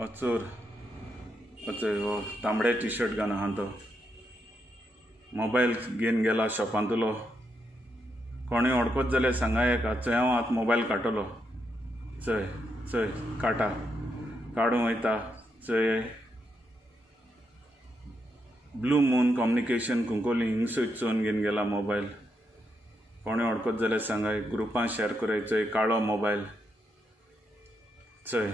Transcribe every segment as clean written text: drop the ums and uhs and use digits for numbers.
चोर वो तांबडे टी शर्ट घालून आहा तो मोबायल घेवन गेला शॉपांतलो. कोणी ओळखत जाल्यार सांगा एका. चंय हांव आतां मोबायल काडटलो. चंय चंय काडूं वयता. चंय ब्लू मून कम्युनिकेशन कुंकोली हिंगसून चोवन घेवन गेला मोबायल. कोणी ओळखत जाल्यार सांगाय. ग्रुपान शेअर कराय. चंय काळो मोबायल. चंय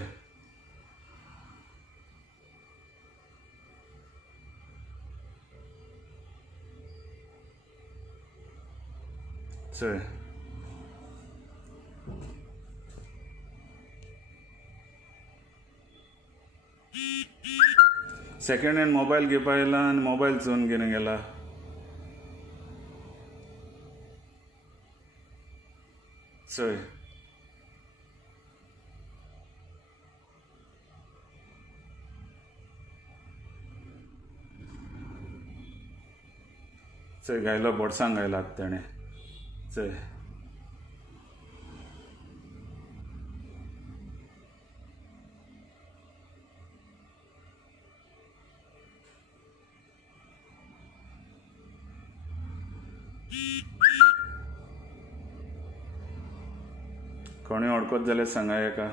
चंय सेकंड हँड मोबायल घेवपा येयला आनी मोबायल चोरून घेवन गेला. चंय चंय घायलो बोडसांक घायला तेणें. चंय कोणी ओळखत जाल्यार सांगा एका.